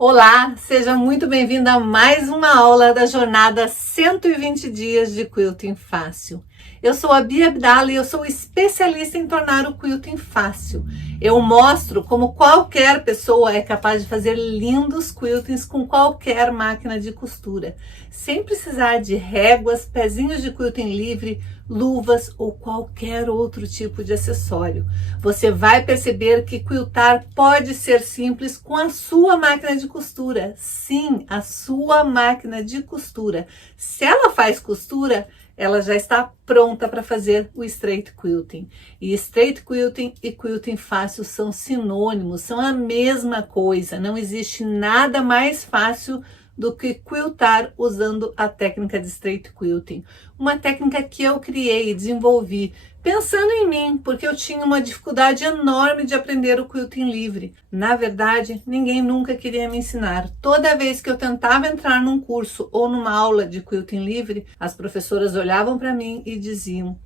Olá, seja muito bem-vindo a mais uma aula da jornada 120 dias de Quilting Fácil. Eu sou a Bia Abdala e eu sou especialista em tornar o quilting fácil. Eu mostro como qualquer pessoa é capaz de fazer lindos quiltings com qualquer máquina de costura, sem precisar de réguas, pezinhos de quilting livre, luvas ou qualquer outro tipo de acessório. Você vai perceber que quiltar pode ser simples com a sua máquina de costura. Sim, a sua máquina de costura. Se ela faz costura, ela já está pronta para fazer o straight quilting. E straight quilting e quilting fácil são sinônimos, são a mesma coisa. Não existe nada mais fácil do que quiltar usando a técnica de straight quilting. Uma técnica que eu criei e desenvolvi pensando em mim, porque eu tinha uma dificuldade enorme de aprender o quilting livre. Na verdade, ninguém nunca queria me ensinar. Toda vez que eu tentava entrar num curso ou numa aula de quilting livre, as professoras olhavam para mim e diziam: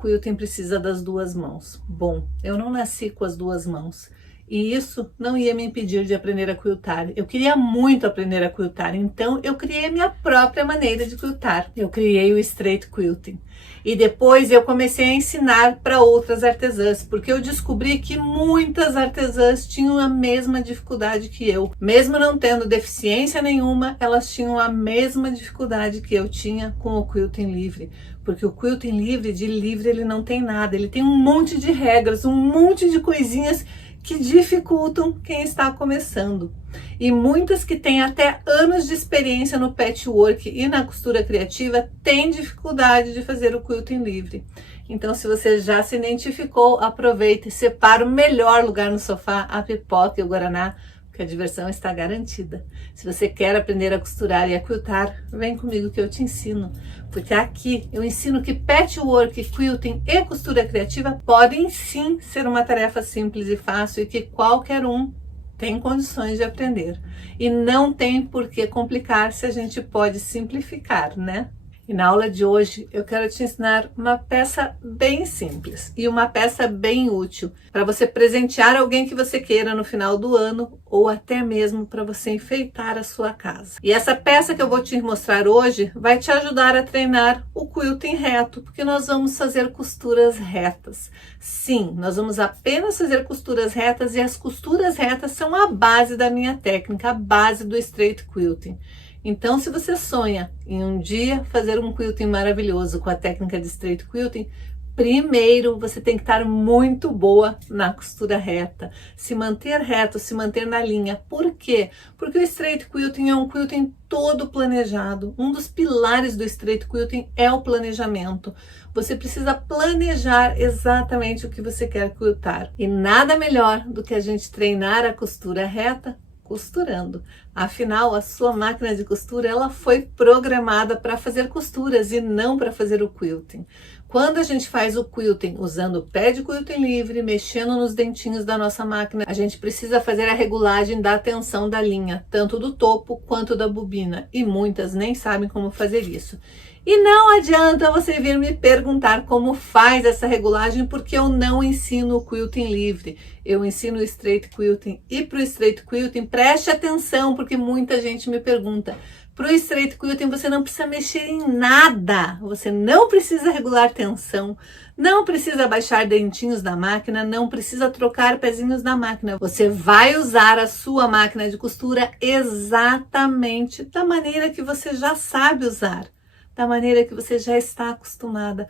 quilting precisa das duas mãos. Bom, eu não nasci com as duas mãos. E isso não ia me impedir de aprender a quiltar. Eu queria muito aprender a quiltar, então eu criei a minha própria maneira de quiltar. Eu criei o straight quilting. E depois eu comecei a ensinar para outras artesãs, porque eu descobri que muitas artesãs tinham a mesma dificuldade que eu. Mesmo não tendo deficiência nenhuma, elas tinham a mesma dificuldade que eu tinha com o quilting livre. Porque o quilting livre, de livre, ele não tem nada. Ele tem um monte de regras, um monte de coisinhas que dificultam quem está começando. E muitas que têm até anos de experiência no patchwork e na costura criativa têm dificuldade de fazer o quilting livre. Então, se você já se identificou, aproveita e separa o melhor lugar no sofá, a pipoca e o guaraná, porque a diversão está garantida. Se você quer aprender a costurar e a quiltar, vem comigo que eu te ensino. Porque aqui eu ensino que patchwork, quilting e costura criativa podem sim ser uma tarefa simples e fácil e que qualquer um tem condições de aprender. E não tem por que complicar se a gente pode simplificar, né? E na aula de hoje eu quero te ensinar uma peça bem simples e uma peça bem útil para você presentear alguém que você queira no final do ano ou até mesmo para você enfeitar a sua casa. E essa peça que eu vou te mostrar hoje vai te ajudar a treinar o quilting reto, porque nós vamos fazer costuras retas. Sim, nós vamos apenas fazer costuras retas e as costuras retas são a base da minha técnica, a base do straight quilting. Então, se você sonha em um dia fazer um quilting maravilhoso com a técnica de straight quilting, primeiro você tem que estar muito boa na costura reta, se manter reto, se manter na linha. Por quê? Porque o straight quilting é um quilting todo planejado. Um dos pilares do straight quilting é o planejamento. Você precisa planejar exatamente o que você quer quiltar. E nada melhor do que a gente treinar a costura reta costurando. Afinal, a sua máquina de costura ela foi programada para fazer costuras e não para fazer o quilting. Quando a gente faz o quilting usando o pé de quilting livre, mexendo nos dentinhos da nossa máquina, a gente precisa fazer a regulagem da tensão da linha, tanto do topo quanto da bobina, e muitas nem sabem como fazer isso. E não adianta você vir me perguntar como faz essa regulagem, porque eu não ensino o quilting livre. Eu ensino o straight quilting. E para o straight quilting, preste atenção, porque muita gente me pergunta. Para o straight quilting você não precisa mexer em nada. Você não precisa regular tensão, não precisa baixar dentinhos da máquina, não precisa trocar pezinhos da máquina. Você vai usar a sua máquina de costura exatamente da maneira que você já sabe usar, da maneira que você já está acostumada.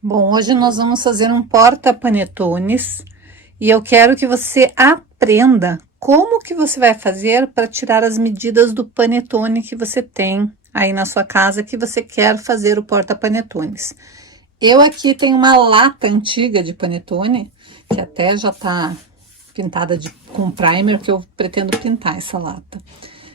Bom, hoje nós vamos fazer um porta-panetones e eu quero que você aprenda como que você vai fazer para tirar as medidas do panetone que você tem aí na sua casa, que você quer fazer o porta-panetones. Eu aqui tenho uma lata antiga de panetone, que até já tá pintada com primer, que eu pretendo pintar essa lata.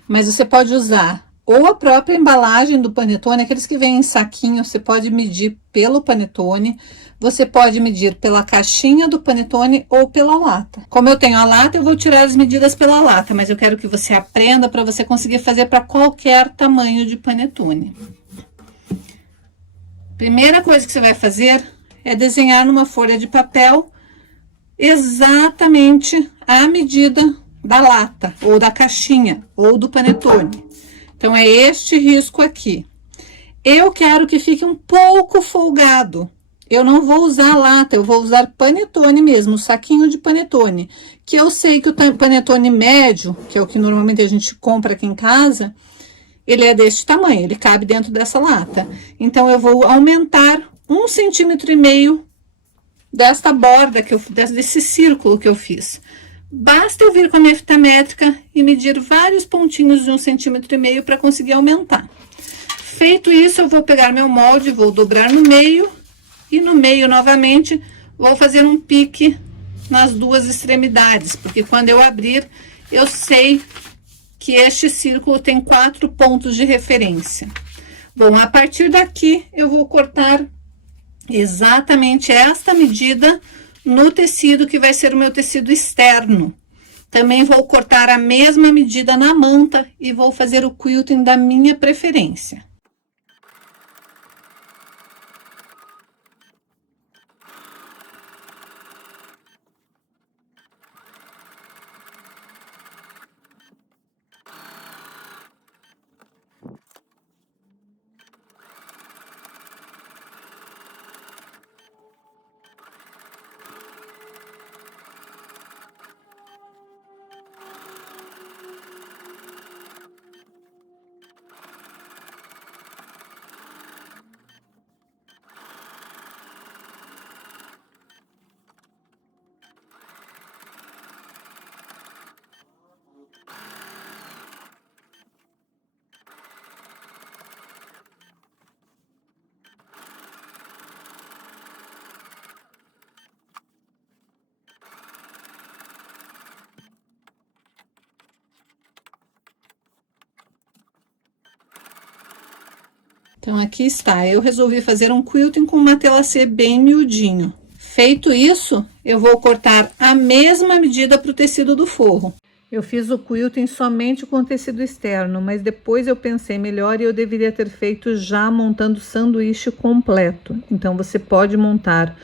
Mas você pode usar ou a própria embalagem do panetone, aqueles que vêm em saquinho, você pode medir pelo panetone, você pode medir pela caixinha do panetone ou pela lata. Como eu tenho a lata, eu vou tirar as medidas pela lata, mas eu quero que você aprenda para você conseguir fazer para qualquer tamanho de panetone. Primeira coisa que você vai fazer é desenhar numa folha de papel exatamente a medida da lata, ou da caixinha, ou do panetone. Então, é este risco aqui. Eu quero que fique um pouco folgado. Eu não vou usar lata, eu vou usar panetone mesmo, o saquinho de panetone. Que eu sei que o panetone médio, que é o que normalmente a gente compra aqui em casa, ele é desse tamanho, ele cabe dentro dessa lata. Então, eu vou aumentar 1,5 centímetros desta borda, desse círculo que eu fiz. Basta eu vir com a minha fita métrica e medir vários pontinhos de 1,5 centímetros para conseguir aumentar. Feito isso, eu vou pegar meu molde, vou dobrar no meio e no meio novamente vou fazer um pique nas duas extremidades, porque quando eu abrir, eu sei que este círculo tem 4 pontos de referência. Bom, a partir daqui eu vou cortar exatamente esta medida no tecido que vai ser o meu tecido externo. Também vou cortar a mesma medida na manta e vou fazer o quilting da minha preferência. Então, aqui está. Eu resolvi fazer um quilting com matelacê bem miudinho. Feito isso, eu vou cortar a mesma medida para o tecido do forro. Eu fiz o quilting somente com o tecido externo, mas depois eu pensei melhor e eu deveria ter feito já montando o sanduíche completo. Então, você pode montar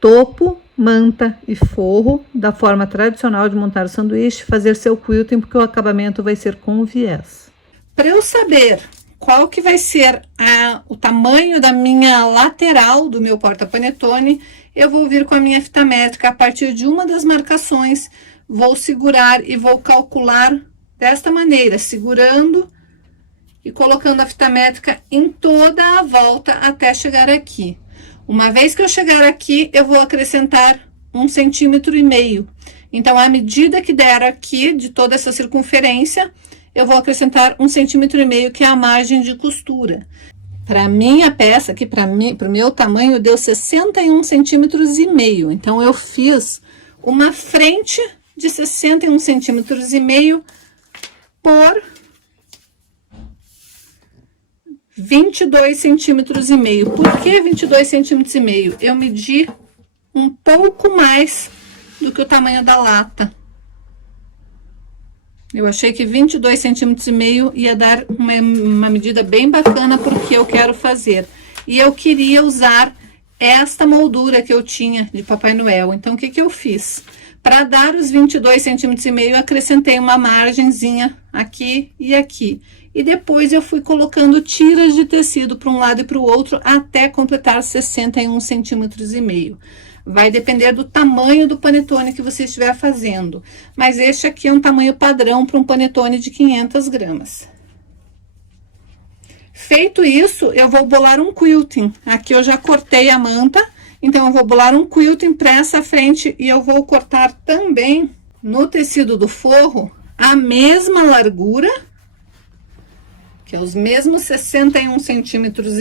topo, manta e forro da forma tradicional de montar o sanduíche, fazer seu quilting, porque o acabamento vai ser com viés. Para eu saber qual que vai ser o tamanho da minha lateral do meu porta-panetone, eu vou vir com a minha fita métrica a partir de uma das marcações, vou segurar e vou calcular desta maneira, segurando e colocando a fita métrica em toda a volta até chegar aqui. Uma vez que eu chegar aqui, eu vou acrescentar 1,5 centímetros. Então, à medida que der aqui, de toda essa circunferência, eu vou acrescentar 1,5 centímetros, que é a margem de costura. Para minha peça, aqui para o meu tamanho, deu 61,5 centímetros. Então, eu fiz uma frente de 61,5 centímetros por 22,5 centímetros. Por que 22,5 centímetros? Eu medi um pouco mais do que o tamanho da lata. Eu achei que 22,5 centímetros ia dar uma medida bem bacana porque eu quero fazer. E eu queria usar esta moldura que eu tinha de Papai Noel. Então, o que que eu fiz? Para dar os 22,5 centímetros, eu acrescentei uma margenzinha aqui e aqui. E depois eu fui colocando tiras de tecido para um lado e para o outro até completar 61,5 centímetros. Vai depender do tamanho do panetone que você estiver fazendo. Mas este aqui é um tamanho padrão para um panetone de 500 gramas. Feito isso, eu vou bolar um quilting. Aqui eu já cortei a manta, então eu vou bolar um quilting para essa frente e eu vou cortar também no tecido do forro a mesma largura, que é os mesmos 61,5 centímetros.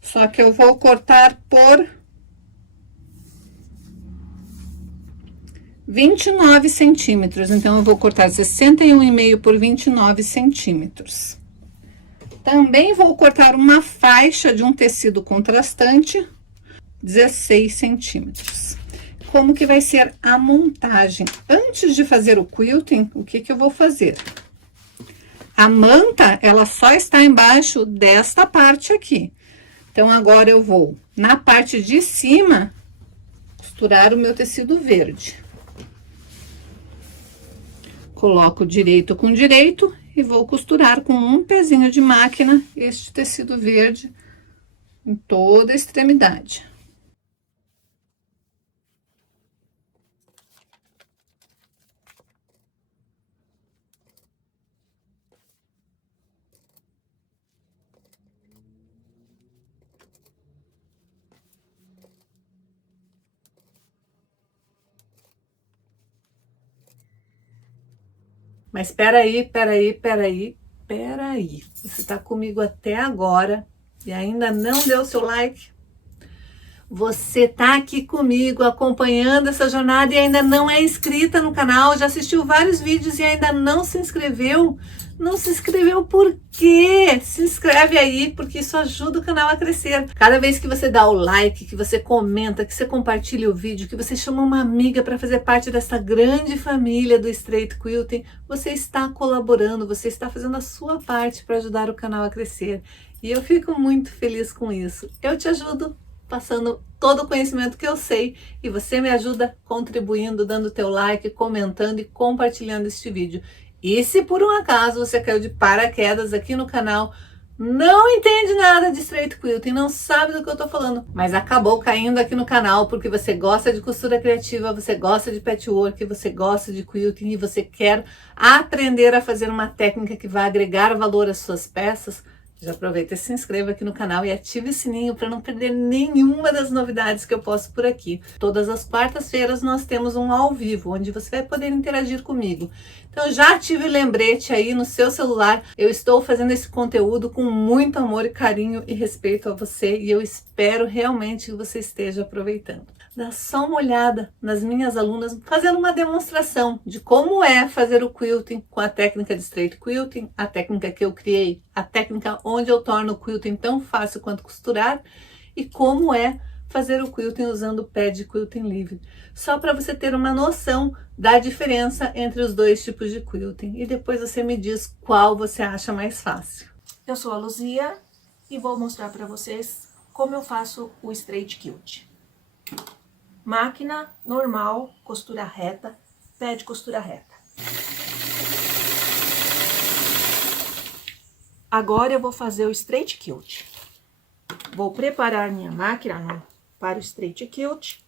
Só que eu vou cortar por 29 centímetros. Então, eu vou cortar 61,5 por 29 centímetros. Também vou cortar uma faixa de um tecido contrastante, 16 centímetros. Como que vai ser a montagem? Antes de fazer o quilting, o que que eu vou fazer? A manta, ela só está embaixo desta parte aqui. Então, agora eu vou, na parte de cima, costurar o meu tecido verde. Coloco direito com direito e vou costurar com um pezinho de máquina este tecido verde em toda a extremidade. Mas peraí. Você está comigo até agora e ainda não deu seu like? Você tá aqui comigo acompanhando essa jornada e ainda não é inscrita no canal, já assistiu vários vídeos e ainda não se inscreveu? Não se inscreveu por quê? Se inscreve aí, porque isso ajuda o canal a crescer. Cada vez que você dá o like, que você comenta, que você compartilha o vídeo, que você chama uma amiga para fazer parte dessa grande família do Straight Quilting, você está colaborando, você está fazendo a sua parte para ajudar o canal a crescer. E eu fico muito feliz com isso. Eu te ajudo passando todo o conhecimento que eu sei e você me ajuda contribuindo, dando teu like, comentando e compartilhando este vídeo. E se por um acaso você caiu de paraquedas aqui no canal, não entende nada de Straight Quilting, não sabe do que eu tô falando, mas acabou caindo aqui no canal porque você gosta de costura criativa, você gosta de patchwork, você gosta de quilting e você quer aprender a fazer uma técnica que vai agregar valor às suas peças, já aproveita e se inscreva aqui no canal e ative o sininho para não perder nenhuma das novidades que eu posto por aqui. Todas as quartas-feiras nós temos um ao vivo, onde você vai poder interagir comigo. Então já ative o lembrete aí no seu celular. Eu estou fazendo esse conteúdo com muito amor e carinho e respeito a você e eu espero realmente que você esteja aproveitando. Dá só uma olhada nas minhas alunas fazendo uma demonstração de como é fazer o quilting com a técnica de Straight Quilting, a técnica que eu criei, a técnica onde eu torno o quilting tão fácil quanto costurar e como é fazer o quilting usando o pé de quilting livre. Só para você ter uma noção da diferença entre os dois tipos de quilting e depois você me diz qual você acha mais fácil. Eu sou a Luzia e vou mostrar para vocês como eu faço o Straight Quilt. Máquina normal, costura reta, pé de costura reta. Agora eu vou fazer o Straight Quilt. Vou preparar minha máquina para o Straight Quilt.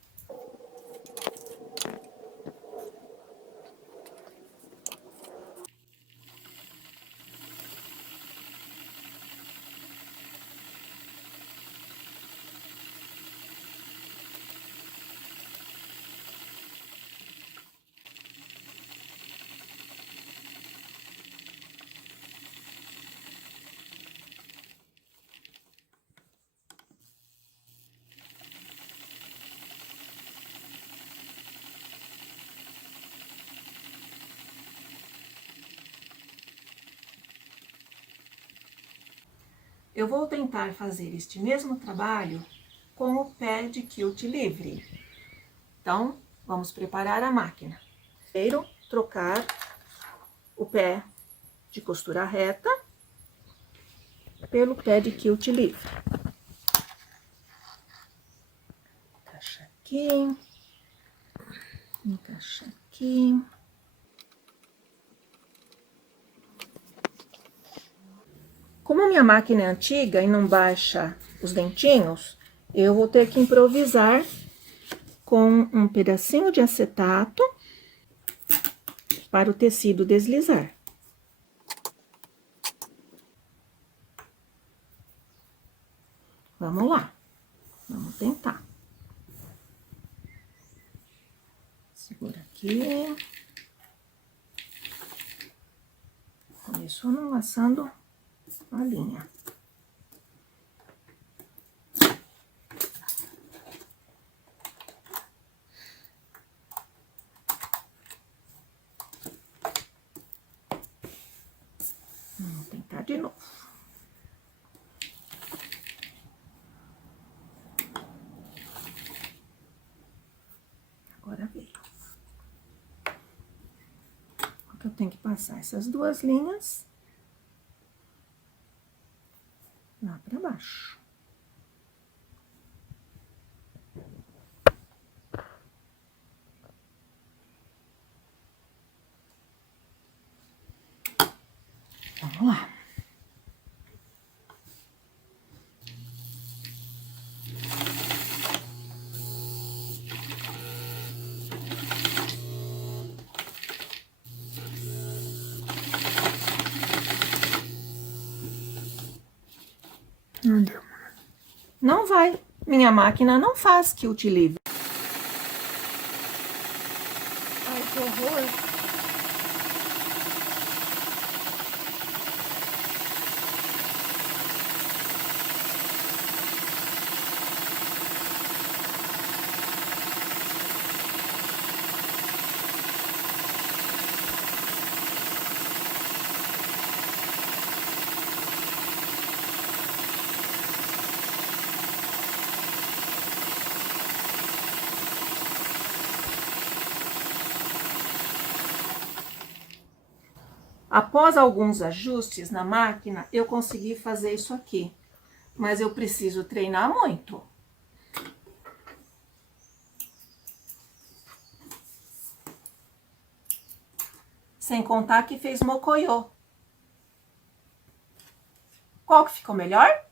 Eu vou tentar fazer este mesmo trabalho com o pé de quilt livre. Então, vamos preparar a máquina. Primeiro, trocar o pé de costura reta pelo pé de quilt livre. Encaixa aqui, encaixa aqui. Como a minha máquina é antiga e não baixa os dentinhos, eu vou ter que improvisar com um pedacinho de acetato para o tecido deslizar. Vamos lá, vamos tentar. Segura aqui. Começou não laçando a linha. Vamos tentar de novo. Agora veio. Eu tenho que passar essas duas linhas Vamos lá. Não deu. Não vai. Minha máquina não faz quilt livre. Ai, que horror. Após alguns ajustes na máquina, eu consegui fazer isso aqui. Mas eu preciso treinar muito. Sem contar que fez mocoiô. Qual que ficou melhor?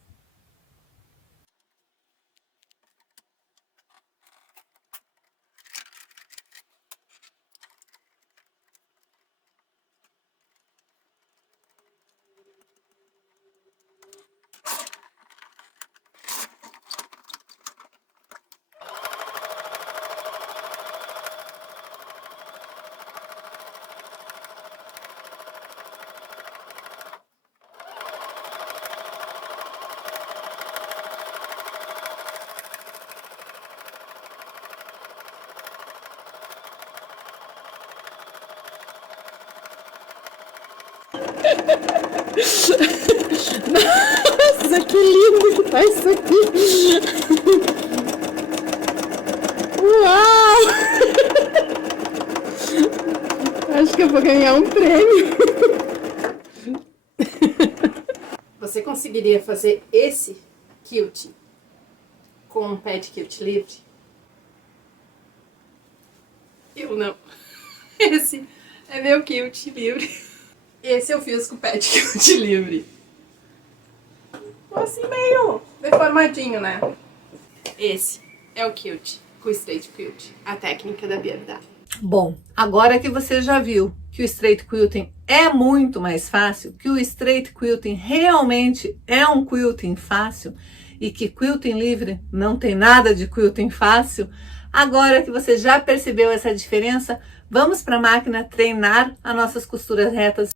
Nossa, que lindo que tá isso aqui! Uau! Acho que eu vou ganhar um prêmio. Você conseguiria fazer esse quilt com um pé de quilt livre? Eu não. Esse é meu quilt livre. Esse eu fiz com o pé de quilt livre. Assim meio deformadinho, né? Esse é o quilt com straight quilt, a técnica da Bia Abdala. Bom, agora que você já viu que o straight quilting é muito mais fácil, que o straight quilting realmente é um quilting fácil e que quilting livre não tem nada de quilting fácil, agora que você já percebeu essa diferença, vamos para a máquina treinar as nossas costuras retas.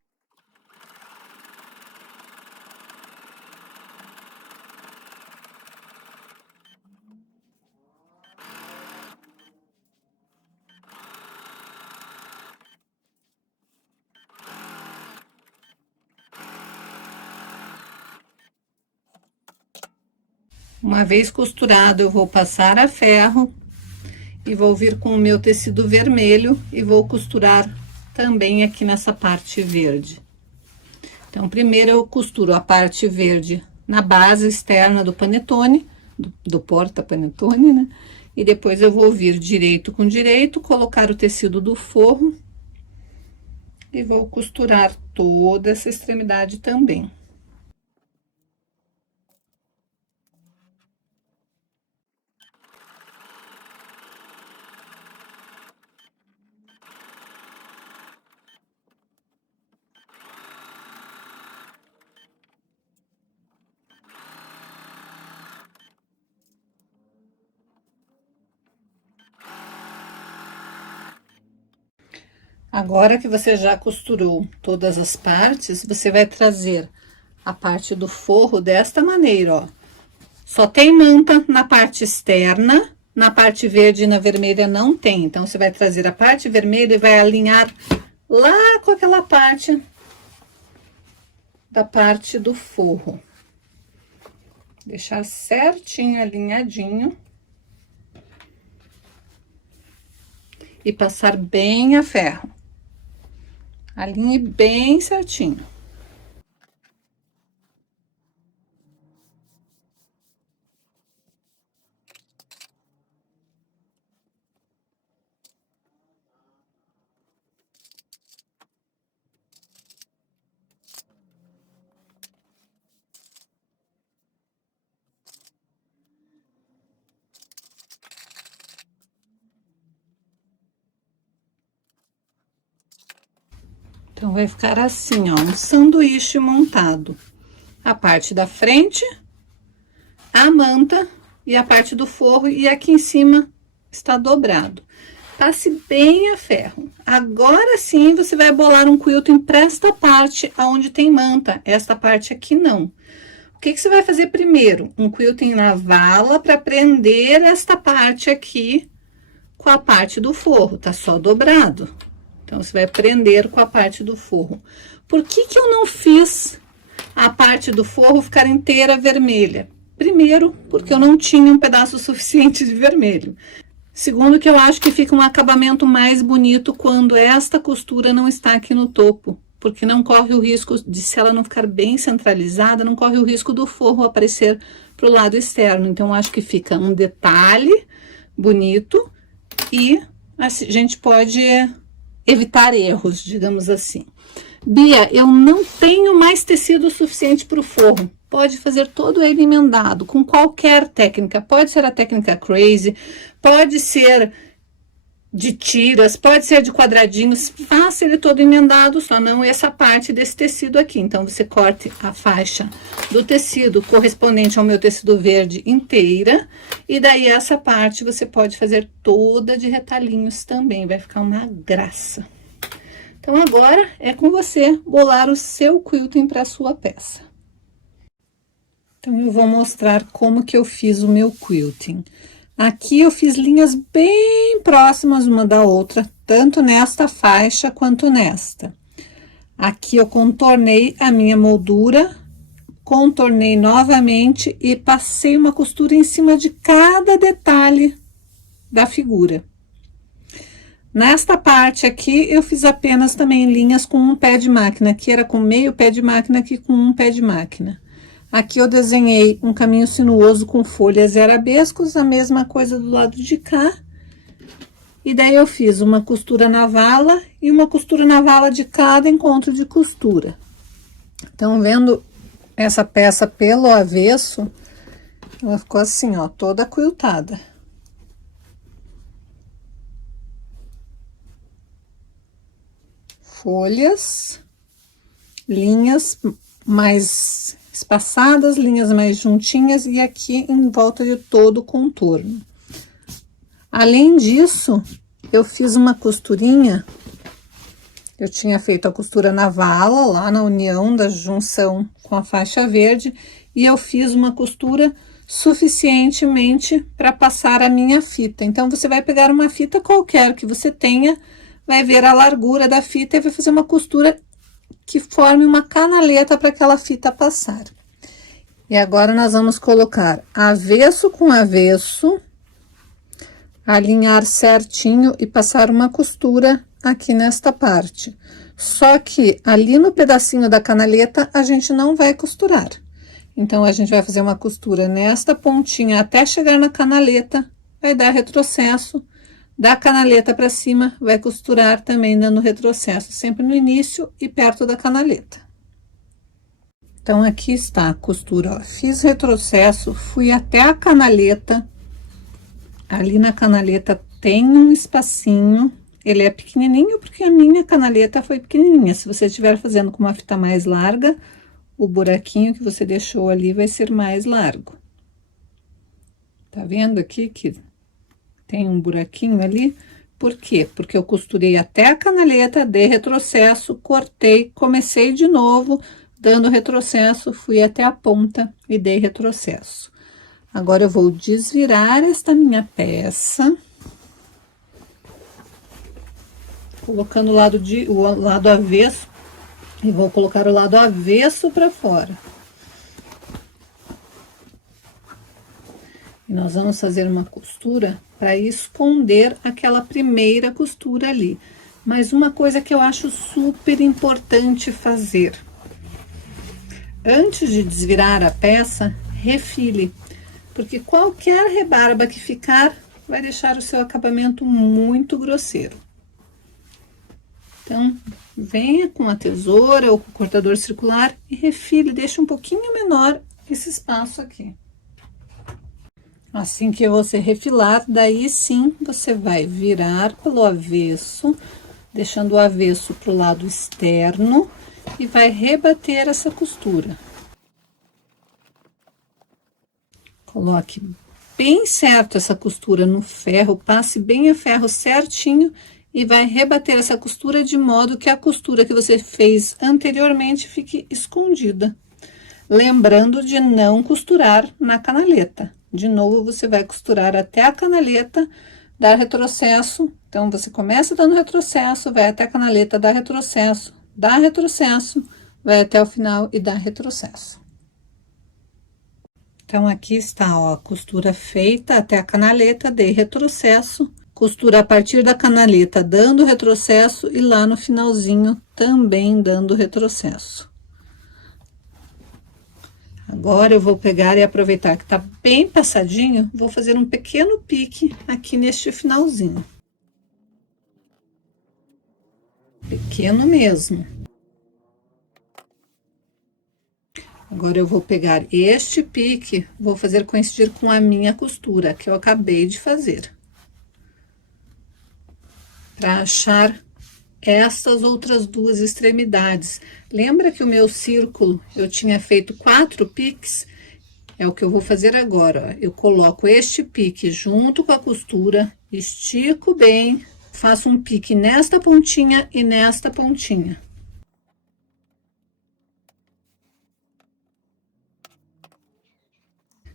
Uma vez costurado, eu vou passar a ferro e vou vir com o meu tecido vermelho e vou costurar também aqui nessa parte verde. Então, primeiro eu costuro a parte verde na base externa do panetone, do porta-panetone, né? E depois eu vou vir direito com direito, colocar o tecido do forro e vou costurar toda essa extremidade também. Agora que você já costurou todas as partes, você vai trazer a parte do forro desta maneira, ó. Só tem manta na parte externa, na parte verde e na vermelha não tem. Então, você vai trazer a parte vermelha e vai alinhar lá com aquela parte da parte do forro. Deixar certinho, alinhadinho. E passar bem a ferro. Alinhe bem certinho. Então, vai ficar assim, ó, um sanduíche montado. A parte da frente, a manta e a parte do forro, e aqui em cima está dobrado. Passe bem a ferro. Agora sim, você vai bolar um quilting para esta parte onde tem manta. Esta parte aqui não. O que você vai fazer primeiro? Um quilting na vala para prender esta parte aqui com a parte do forro. Tá só dobrado. Então, você vai prender com a parte do forro. Por que eu não fiz a parte do forro ficar inteira vermelha? Primeiro, porque eu não tinha um pedaço suficiente de vermelho. Segundo, que eu acho que fica um acabamento mais bonito quando esta costura não está aqui no topo. Porque não corre o risco de, se ela não ficar bem centralizada, não corre o risco do forro aparecer para o lado externo. Então, eu acho que fica um detalhe bonito e a gente pode evitar erros, digamos assim. Bia, eu não tenho mais tecido suficiente para o forro. Pode fazer todo ele emendado, com qualquer técnica. Pode ser a técnica crazy, pode ser de tiras, pode ser de quadradinhos. Faça ele todo emendado, só não essa parte desse tecido aqui. Então, você corte a faixa do tecido correspondente ao meu tecido verde inteira. E daí, essa parte você pode fazer toda de retalhinhos também. Vai ficar uma graça. Então, agora é com você bolar o seu quilting para a sua peça. Então, eu vou mostrar como que eu fiz o meu quilting. Aqui eu fiz linhas bem próximas uma da outra, tanto nesta faixa quanto nesta. Aqui eu contornei a minha moldura, contornei novamente e passei uma costura em cima de cada detalhe da figura. Nesta parte aqui, eu fiz apenas também linhas com um pé de máquina. Aqui era com meio pé de máquina, aqui com um pé de máquina. Aqui eu desenhei um caminho sinuoso com folhas e arabescos, a mesma coisa do lado de cá. E daí eu fiz uma costura na vala e uma costura na vala de cada encontro de costura. Então, vendo essa peça pelo avesso, ela ficou assim, ó, toda quiltada. Folhas, linhas mais espaçadas, linhas mais juntinhas e aqui em volta de todo o contorno. Além disso, eu fiz uma costurinha, eu tinha feito a costura na vala, lá na união da junção com a faixa verde, e eu fiz uma costura suficientemente para passar a minha fita. Então, você vai pegar uma fita qualquer que você tenha, vai ver a largura da fita e vai fazer uma costura que forme uma canaleta para aquela fita passar. E agora, nós vamos colocar avesso com avesso, alinhar certinho e passar uma costura aqui nesta parte. Só que ali no pedacinho da canaleta, a gente não vai costurar. Então, a gente vai fazer uma costura nesta pontinha até chegar na canaleta, vai dar retrocesso. Da canaleta para cima, vai costurar também dando retrocesso, sempre no início e perto da canaleta. Então, aqui está a costura, ó. Fiz retrocesso, fui até a canaleta. Ali na canaleta tem um espacinho, ele é pequenininho porque a minha canaleta foi pequenininha. Se você estiver fazendo com uma fita mais larga, o buraquinho que você deixou ali vai ser mais largo. Tá vendo aqui que tem um buraquinho ali? Por quê? Porque eu costurei até a canaleta, dei retrocesso, cortei, comecei de novo, dando retrocesso, fui até a ponta e dei retrocesso. Agora, eu vou desvirar esta minha peça, colocando o lado avesso, e vou colocar o lado avesso para fora. E nós vamos fazer uma costura para esconder aquela primeira costura ali. Mas uma coisa que eu acho super importante fazer. Antes de desvirar a peça, refile. Porque qualquer rebarba que ficar, vai deixar o seu acabamento muito grosseiro. Então, venha com a tesoura ou com o cortador circular e refile, deixa um pouquinho menor esse espaço aqui. Assim que você refilar, daí sim você vai virar pelo avesso, deixando o avesso pro lado externo e vai rebater essa costura. Coloque bem certo essa costura no ferro, passe bem a ferro certinho e vai rebater essa costura de modo que a costura que você fez anteriormente fique escondida. Lembrando de não costurar na canaleta. De novo, você vai costurar até a canaleta, dar retrocesso. Então, você começa dando retrocesso, vai até a canaleta, dá retrocesso, vai até o final e dá retrocesso. Então, aqui está, ó, a costura feita até a canaleta, dei retrocesso, costura a partir da canaleta dando retrocesso e lá no finalzinho também dando retrocesso. Agora eu vou pegar e aproveitar que tá bem passadinho, vou fazer um pequeno pique aqui neste finalzinho. Pequeno mesmo. Agora eu vou pegar este pique, vou fazer coincidir com a minha costura que eu acabei de fazer. Para achar essas outras duas extremidades. Lembra que o meu círculo eu tinha feito 4 piques? É o que eu vou fazer agora, ó. Eu coloco este pique junto com a costura, estico bem, faço um pique nesta pontinha e nesta pontinha.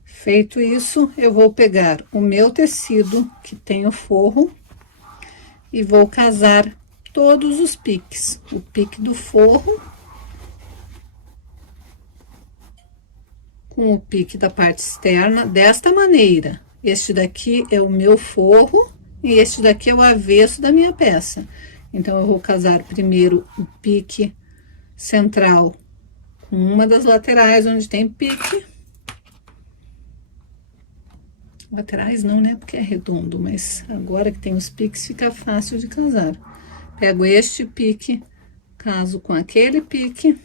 Feito isso, eu vou pegar o meu tecido, que tem o forro, e vou casar todos os piques. O pique do forro com o pique da parte externa, desta maneira. Este daqui é o meu forro e este daqui é o avesso da minha peça. Então, eu vou casar primeiro o pique central com uma das laterais onde tem pique. Laterais não, né? Porque é redondo, mas agora que tem os piques fica fácil de casar. Pego este pique, caso com aquele pique.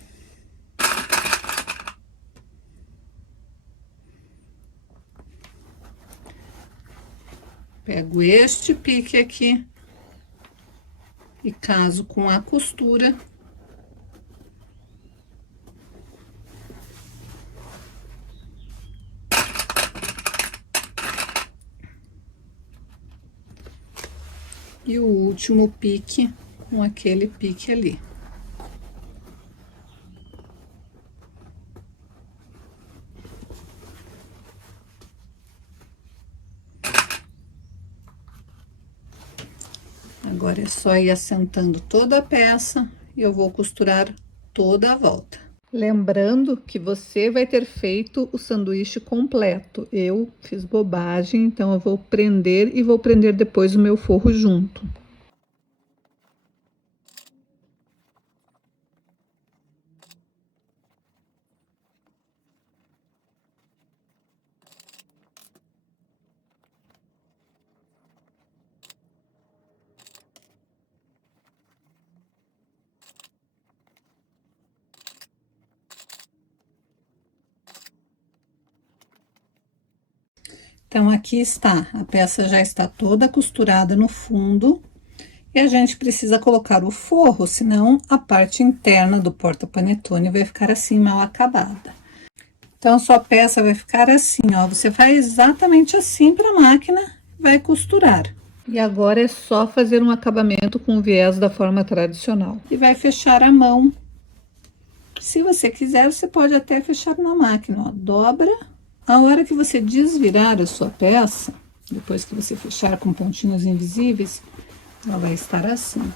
Pego este pique aqui e caso com a costura. E o último pique com aquele pique ali. Agora é só ir assentando toda a peça e eu vou costurar toda a volta. Lembrando que você vai ter feito o sanduíche completo. Eu fiz bobagem, então eu vou prender e vou prender depois o meu forro junto. Então, aqui está, a peça já está toda costurada no fundo, e a gente precisa colocar o forro, senão a parte interna do porta-panetone vai ficar assim, mal acabada. Então, a sua peça vai ficar assim, ó, você faz exatamente assim para a máquina, vai costurar. E agora é só fazer um acabamento com o viés da forma tradicional. E vai fechar a mão. Se você quiser, você pode até fechar na máquina, ó, dobra. A hora que você desvirar a sua peça, depois que você fechar com pontinhos invisíveis, ela vai estar assim.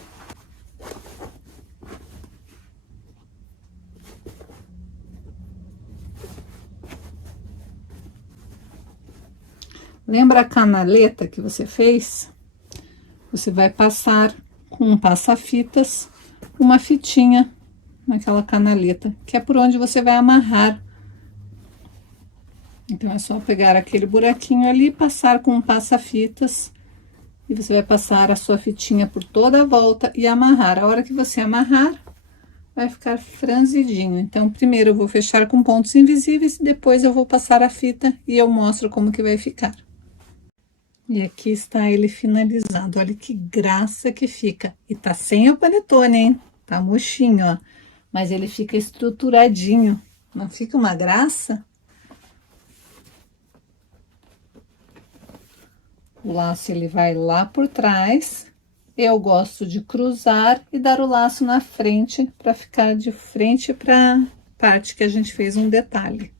Lembra a canaleta que você fez? Você vai passar com um passa-fitas, uma fitinha naquela canaleta, que é por onde você vai amarrar. Então, é só pegar aquele buraquinho ali, passar com um passa-fitas, e você vai passar a sua fitinha por toda a volta e amarrar. A hora que você amarrar, vai ficar franzidinho. Então, primeiro eu vou fechar com pontos invisíveis, depois eu vou passar a fita e eu mostro como que vai ficar. E aqui está ele finalizado. Olha que graça que fica. E tá sem o panetone, hein? Tá murchinho, ó. Mas ele fica estruturadinho. Não fica uma graça? O laço ele vai lá por trás. Eu gosto de cruzar e dar o laço na frente para ficar de frente para a parte que a gente fez um detalhe.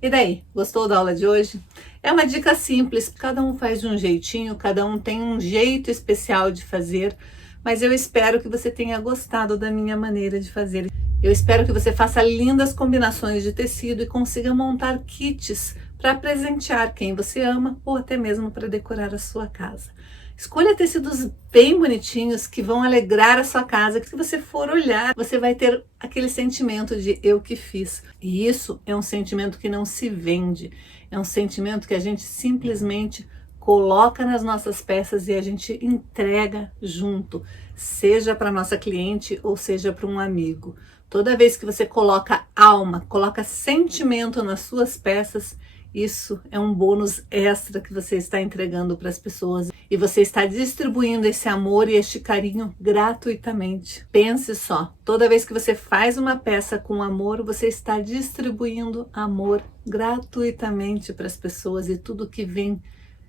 E daí, gostou da aula de hoje? É uma dica simples, cada um faz de um jeitinho, cada um tem um jeito especial de fazer, mas eu espero que você tenha gostado da minha maneira de fazer. Eu espero que você faça lindas combinações de tecido e consiga montar kits para presentear quem você ama ou até mesmo para decorar a sua casa. Escolha tecidos bem bonitinhos que vão alegrar a sua casa, que se você for olhar, você vai ter aquele sentimento de eu que fiz. E isso é um sentimento que não se vende, é um sentimento que a gente simplesmente coloca nas nossas peças e a gente entrega junto, seja para nossa cliente ou seja para um amigo. Toda vez que você coloca alma, coloca sentimento nas suas peças, isso é um bônus extra que você está entregando para as pessoas e você está distribuindo esse amor e este carinho gratuitamente. Pense só, toda vez que você faz uma peça com amor, você está distribuindo amor gratuitamente para as pessoas e tudo que vem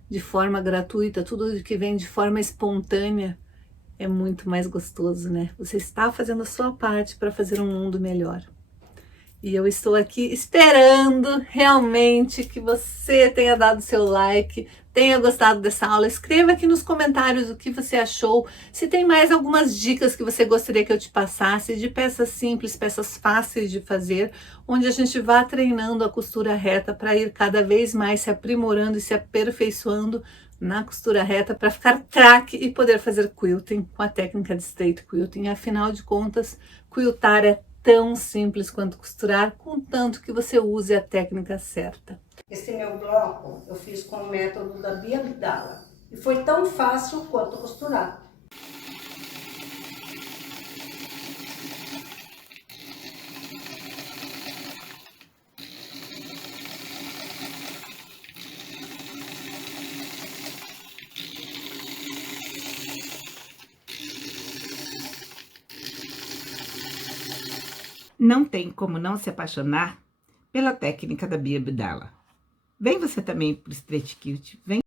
de forma gratuita, tudo que vem de forma espontânea é muito mais gostoso, né? Você está fazendo a sua parte para fazer um mundo melhor. E eu estou aqui esperando realmente que você tenha dado seu like, tenha gostado dessa aula. Escreva aqui nos comentários o que você achou. Se tem mais algumas dicas que você gostaria que eu te passasse, de peças simples, peças fáceis de fazer, onde a gente vá treinando a costura reta para ir cada vez mais se aprimorando e se aperfeiçoando na costura reta para ficar craque e poder fazer quilting com a técnica de straight quilting. Afinal de contas, quiltar é tão simples quanto costurar, contanto que você use a técnica certa. Esse meu bloco eu fiz com o método da Bia Abdala e foi tão fácil quanto costurar. Não tem como não se apaixonar pela técnica da Bia Abdala. Vem você também pro Straight Quilt, vem!